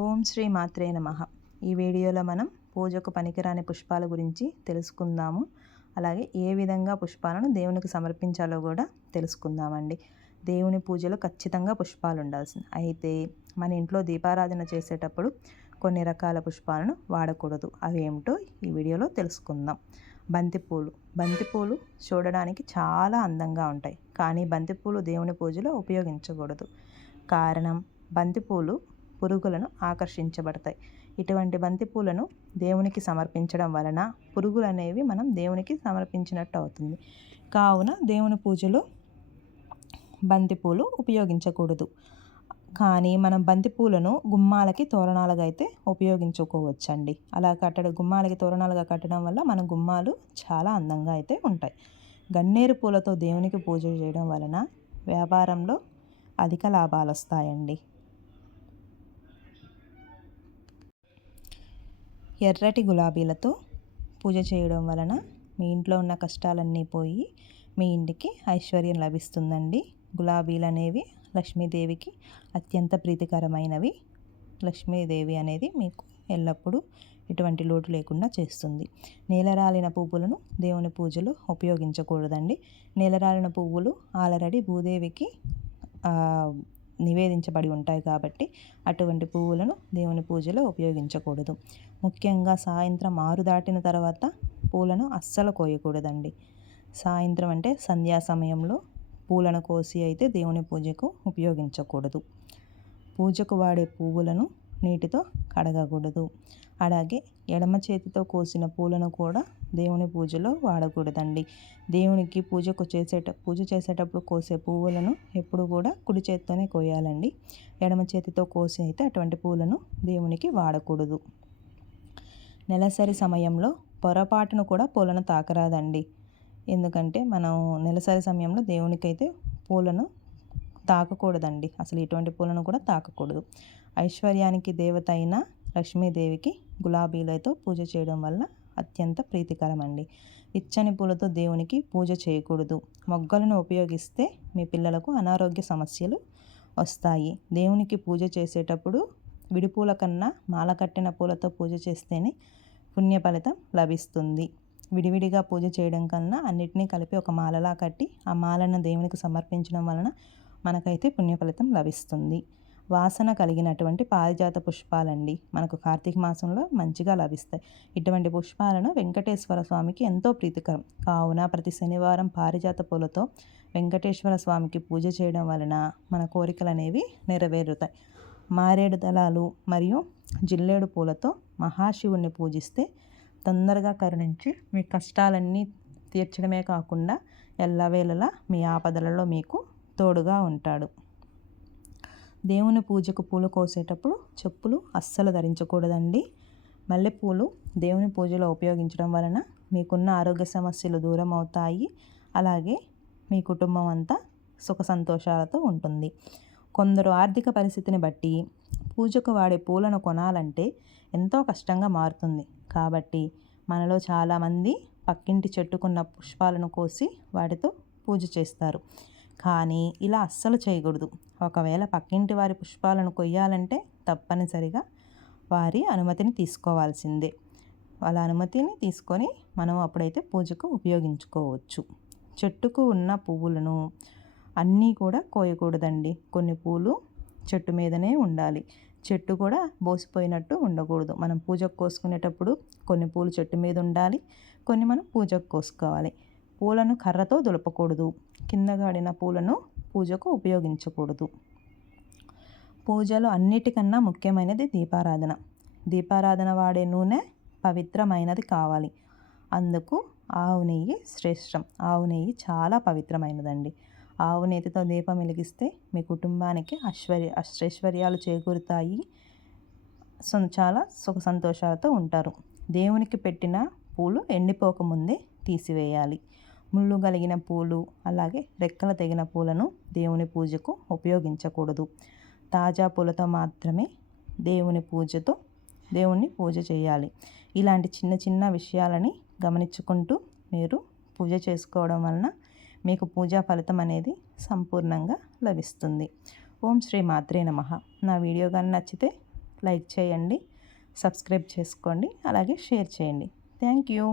ఓం శ్రీ మాత్రే నమః. ఈ వీడియోలో మనం పూజకు పనికిరాని పుష్పాల గురించి తెలుసుకుందాము. అలాగే ఏ విధంగా పుష్పాలను దేవునికి సమర్పించాలో కూడా తెలుసుకుందామండి. దేవుని పూజలో ఖచ్చితంగా పుష్పాలు ఉండాల్సింది. అయితే మన ఇంట్లో దీపారాధన చేసేటప్పుడు కొన్ని రకాల పుష్పాలను వాడకూడదు. అవి ఏమిటో ఈ వీడియోలో తెలుసుకుందాం. బంతిపూలు చూడడానికి చాలా అందంగా ఉంటాయి. కానీ బంతిపూలు దేవుని పూజలో ఉపయోగించకూడదు. కారణం, బంతిపూలు పురుగులను ఆకర్షించబడతాయి. ఇటువంటి బంతిపూలను దేవునికి సమర్పించడం వలన పురుగులు అనేవి మనం దేవునికి సమర్పించినట్టు అవుతుంది. కావున దేవుని పూజలో బంతిపూలు ఉపయోగించకూడదు. కానీ మనం బంతిపూలను గుమ్మాలకి తోరణాలుగా అయితే ఉపయోగించుకోవచ్చండి. అలా గుమ్మాలకి తోరణాలుగా కట్టడం వల్ల మన గుమ్మాలు చాలా అందంగా అయితే ఉంటాయి. గన్నేరు పూలతో దేవునికి పూజ చేయడం వలన వ్యాపారంలో అధిక లాభాలు వస్తాయండి. ఎర్రటి గులాబీలతో పూజ చేయడం వలన మీ ఇంట్లో ఉన్న కష్టాలన్నీ పోయి మీ ఇంటికి ఐశ్వర్యం లభిస్తుందండి. గులాబీలు అనేవి లక్ష్మీదేవికి అత్యంత ప్రీతికరమైనవి. లక్ష్మీదేవి అనేది మీకు ఎల్లప్పుడూ ఎటువంటి లోటు లేకుండా చేస్తుంది. నేలరాలిన పువ్వులను దేవుని పూజలో ఉపయోగించకూడదండి. నేలరాలిన పువ్వులు ఆల్రెడీ భూదేవికి నివేదించబడి ఉంటాయి కాబట్టి అటువంటి పువ్వులను దేవుని పూజలో ఉపయోగించకూడదు. ముఖ్యంగా సాయంత్రం 6 దాటిన తర్వాత పూలను అస్సలు కోయకూడదండి. సాయంత్రం అంటే సంధ్యా సమయంలో పూలను కోసి అయితే దేవుని పూజకు ఉపయోగించకూడదు. పూజకు వాడే పువ్వులను నీటితో కడగకూడదు. అలాగే ఎడమ చేతితో కోసిన పూలను కూడా దేవుని పూజలో వాడకూడదండి. దేవునికి పూజ చేసేటప్పుడు కోసే పువ్వులను ఎప్పుడు కూడా కుడి చేతితోనే కోయాలండి. ఎడమ చేతితో కోసి అయితే అటువంటి పూలను దేవునికి వాడకూడదు. నెలసరి సమయంలో పొరపాటును కూడా పూలను తాకరాదండి. ఎందుకంటే మనం నెలసరి సమయంలో దేవునికైతే పూలను తాకకూడదండి. అసలు ఇటువంటి పూలను కూడా తాకకూడదు. ఐశ్వర్యానికి దేవత అయిన లక్ష్మీదేవికి గులాబీలతో పూజ చేయడం వల్ల అత్యంత ప్రీతికరమండి. ఇచ్చని పూలతో దేవునికి పూజ చేయకూడదు. మొగ్గలను ఉపయోగిస్తే మీ పిల్లలకు అనారోగ్య సమస్యలు వస్తాయి. దేవునికి పూజ చేసేటప్పుడు విడిపూల కన్నా మాల కట్టిన పూలతో పూజ చేస్తేనే పుణ్య ఫలితం లభిస్తుంది. విడివిడిగా పూజ చేయడం కన్నా అన్నిటినీ కలిపి ఒక మాలలా కట్టి ఆ మాలను దేవునికి సమర్పించడం వలన మనకైతే పుణ్య ఫలితం లభిస్తుంది. వాసన కలిగినటువంటి పారిజాత పుష్పాలండి మనకు కార్తీక మాసంలో మంచిగా లభిస్తాయి. ఇటువంటి పుష్పాలను వెంకటేశ్వర స్వామికి ఎంతో ప్రీతికరం. కావున ప్రతి శనివారం పారిజాత పూలతో వెంకటేశ్వర స్వామికి పూజ చేయడం వలన మన కోరికలు అనేవి నెరవేరుతాయి. మారేడు దళాలు మరియు జిల్లేడు పూలతో మహాశివుణ్ణి పూజిస్తే తొందరగా కరుణించి మీ కష్టాలన్నీ తీర్చడమే కాకుండా ఎల్లవేళలా మీ ఆపదలలో మీకు తోడుగా ఉంటాడు. దేవుని పూజకు పూలు కోసేటప్పుడు చెప్పులు అస్సలు ధరించకూడదండి. మల్లెపూలు దేవుని పూజలో ఉపయోగించడం వలన మీకున్న ఆరోగ్య సమస్యలు దూరం అవుతాయి. అలాగే మీ కుటుంబం అంతా సుఖ సంతోషాలతో ఉంటుంది. కొందరు ఆర్థిక పరిస్థితిని బట్టి పూజకు వాడే పూలను కొనాలంటే ఎంతో కష్టంగా మారుతుంది. కాబట్టి మనలో చాలామంది పక్కింటి చెట్టుకున్న పుష్పాలను కోసి వాటితో పూజ చేస్తారు. కానీ ఇలా అస్సలు చేయకూడదు. ఒకవేళ పక్కింటి వారి పుష్పాలను కొయ్యాలంటే తప్పనిసరిగా వారి అనుమతిని తీసుకోవాల్సిందే. వాళ్ళ అనుమతిని తీసుకొని మనం అప్పుడైతే పూజకు ఉపయోగించుకోవచ్చు. చెట్టుకు ఉన్న పువ్వులను అన్నీ కూడా కోయకూడదండి. కొన్ని పూలు చెట్టు మీదనే ఉండాలి. చెట్టు కూడా బోసిపోయినట్టు ఉండకూడదు. మనం పూజకు కోసుకునేటప్పుడు కొన్ని పూలు చెట్టు మీద ఉండాలి, కొన్ని మనం పూజకు కోసుకోవాలి. పూలను కర్రతో దులపకూడదు. కింద గాడిన పూలను పూజకు ఉపయోగించకూడదు. పూజలో అన్నిటికన్నా ముఖ్యమైనది దీపారాధన. దీపారాధన వాడే నూనె పవిత్రమైనది కావాలి. అందుకు ఆవు నెయ్యి శ్రేష్టం. ఆవు నెయ్యి చాలా పవిత్రమైనదండి. ఆవు నెయ్యితో దీపం వెలిగిస్తే మీ కుటుంబానికి అష్టైశ్వర్యాలు చేకూరుతాయి. చాలా సుఖ సంతోషాలతో ఉంటారు. దేవునికి పెట్టిన పూలు ఎండిపోకముందే తీసివేయాలి. ముళ్ళు కలిగిన పూలు అలాగే రెక్కలు తెగిన పూలను దేవుని పూజకు ఉపయోగించకూడదు. తాజా పూలతో మాత్రమే దేవుణ్ణి పూజ చేయాలి. ఇలాంటి చిన్న చిన్న విషయాలని గమనించుకుంటూ మీరు పూజ చేసుకోవడం వలన మీకు పూజా ఫలితం అనేది సంపూర్ణంగా లభిస్తుంది. ఓం శ్రీ మాత్రే నమః. నా వీడియో కానీ నచ్చితే లైక్ చేయండి, సబ్స్క్రైబ్ చేసుకోండి, అలాగే షేర్ చేయండి. Thank you.